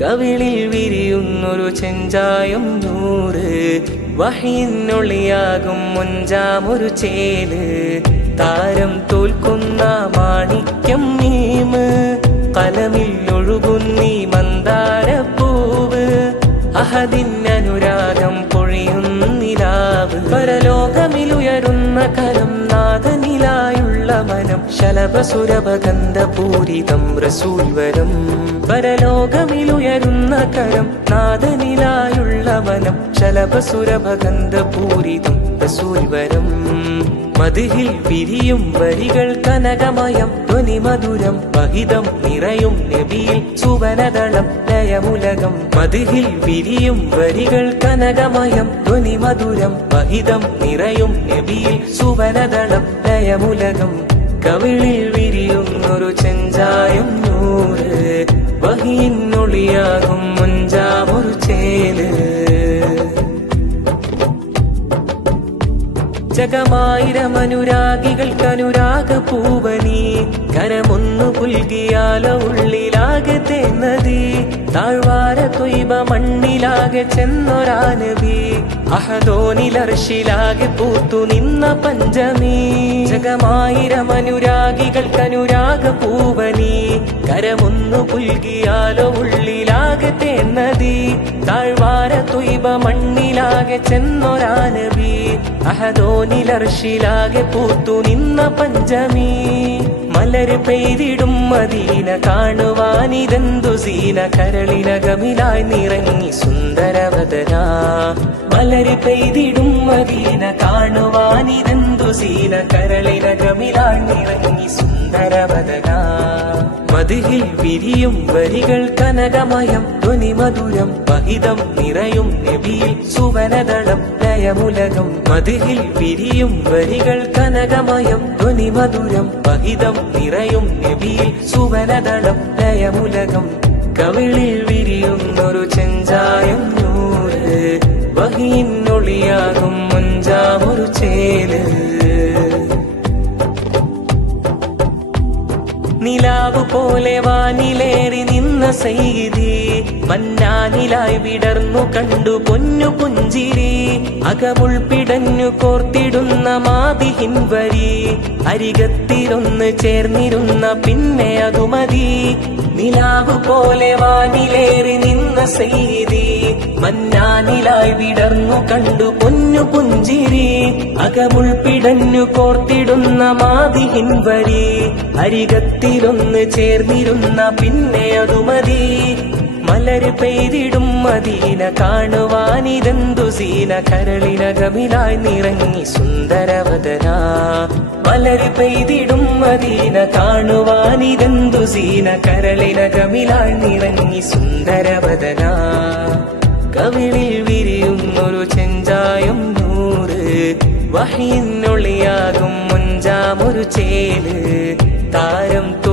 കവിളിൽ വിരിയുന്നൊരു ചെഞ്ചായം നൂറ് വഹിന്നൊളിയാകും മുഞ്ചാമൊരു ചേൽ. താരം തോൽക്കുന്ന മാണിക്യം നീമ് കലമിൽ ഒഴുകുന്നീ മന്ദാരപ്പൂവ്. അഹദിന്നനുരാഗം പൊഴിയുന്നിലാവ് പരലോകമിലുയരുന്ന കരം നാഥനിലായുള്ള മനം ശലഭസുരഭഗന്ധപൂരിതം റസൂൽവരം പരലോകമിലുയരുന്ന കരം നാദനിലായുള്ള വനം ശലഭസുരഭഗന്ധപൂരിതം റസൂൽവരം മതിഹിൽ വിരിയും വരികൾ കനകമയം ധ്വനി മധുരം വഹിതം നിറയും നബിയിൽ സുവനദളം ലയമുലകം. മതിഹിൽ പിരിയും വരികൾ കനകമയം ധ്വനി മധുരം വഹിതം നിറയും നബിയിൽ സുവനദളം ലയമുലകം. കവിളിൽ വിരിയുന്നൊരു ചെഞ്ചായം നൂറ് വഹിയിന്നൊളിയാകും പൂവനി. കരമൊന്നു പുൽകിയാല ഉള്ളിലാകെ തേന്നതി. താഴ്വാര തൊയ്ബ മണ്ണിലാകെ ചെന്നൊരാനബി അഹദോനിലർഷിലാകെ പൂത്തു നിന്ന പഞ്ചമി. ജഗമായിരമനുരാഗികൾക്ക് അനുരാഗ പൂവനി. കരമൊന്നു പുൽകിയാലോ ഉള്ളിലാകെ തേന്നതി. താഴ്വാര തൊയ്ബ മണ്ണിലാകെ ചെന്നൊരാനബി അഹദോനിലർഷിലാകെ പൂത്തു നിന്ന പഞ്ചമി. മലര് പെയ്തിടും മദീന കാണുവാനിതെന്തു സീന കരളിനകമിലായി നിറങ്ങി സുന്ദരവതന മലര് പെയ്തിടും മദീന കാണുവാനിതെന്തു സീന കരളിനകമിലായി നിറങ്ങി സുന്ദരവതന മതിഹിൽ വിരിയും വരികൾ കനകമയം ധ്വനി മധുരം വഹിതം നിറയും നബിയിൽ സുവനദളം ലയമുലകം മതിഹിൽ വിരിയും വരികൾ കനകമയം ധ്വനി വഹിതം നിറയും നബിയിൽ സുവനദളം ലയമുലകം കവിളിൽ വിരിയുന്നൊരു ചെഞ്ചായം നൂറ് വഹിയിന്നൊളിയാകും മുഞ്ചാമൊരു ചേൽ. നിലാവ് പോലെ വാനിലേറി നിന്ന സൈതി മന്നാനിലായി വിടർന്നു കണ്ടു പൊന്നു പുഞ്ചിരി. അകമുൾപ്പിടഞ്ഞു കോർത്തിടുന്ന മാതിഹിൻ വരി അരികത്തിലൊന്ന് ചേർന്നിരുന്ന പിന്നെ അതുമതി. നിലാവ് പോലെ വാനിലേറി നിന്ന സൈതി മന്നാനിലായി വിടർന്നു കണ്ടു പൊന്നു പുഞ്ചിരി. അകമുൾപ്പിടഞ്ഞു കോർത്തിടുന്ന മാതിഹിൻ വരി അരികത്തിലൊന്ന് ചേർന്നിരുന്ന പിന്നെ അതുമതി. മലര് പെയ്തിടും മദീന കാണുവാനിതെന്തു സീന? കരളിനകമിലായി നിറങ്ങി സുന്ദരവദന. മലര് പെയ്തിടും മദീന കാണുവാനിതെന്തു സീന? കരളിനകമിലായി നിറങ്ങി സുന്ദരവദന. കവിളിൽ വിരിയും ഒരു ചെഞ്ചായം നൂറ്. വഹിന്നൊളിയാകും മുഞ്ചാമൊരു ചേൽ. താരം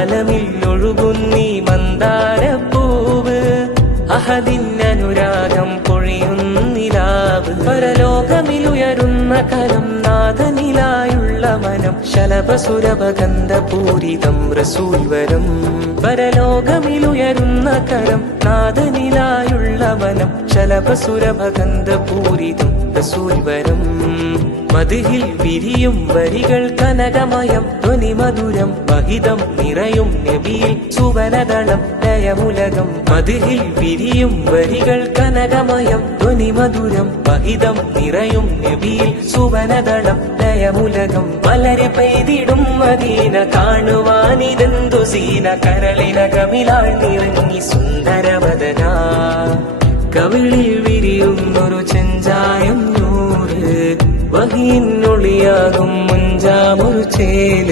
കലമിൽ ഒഴുകുന്നീ മന്ദാരപ്പൂവ്. അഹദിന്നനുരാഗം പൊഴിയുന്നിലാവ്. പരലോകമിലുയരുന്ന കലം നാഥനിലായുള്ള മനം. ശലഭസുരഭഗന്ധപൂരിതം റസൂൽ വരം. പരലോകമിലുയരുന്ന കലം നാഥനിലായുള്ള മനം. ശലഭസുരഭഗന്ധപൂരിതം റസൂൽ വരം മതിഹിൽ വിരിയും വരികൾ കനകമയം ധ്വനി മധുരം വഹിതം നിറയും നബിയിൽ സുവനദളം ലയമുലകം മതിഹിൽ വിരിയും വരികൾ കനകമയം ധ്വനി മധുരം വഹിതം നിറയും നബിയിൽ സുവനദളം ലയമുലകം വളരെ പെയ്തിടും മദീന കാണുവാനിതെന്തു സീന കരളിനകമിലായി നിറങ്ങി സുന്ദരവദന. കവിളിൽ വിരിയുന്നൊരു ചെഞ്ചായം നൂറ്. വഹിയിന്നൊളിയാകും മുഞ്ചാമൊരു ചേൽ.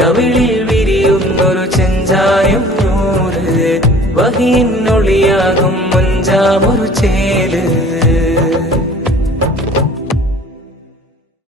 കവിളിൽ വിരിയുന്നൊരു ചെഞ്ചായം നൂറ്. വഹിയിന്നൊളിയാകും മുഞ്ചാമൊരു ചേൽ.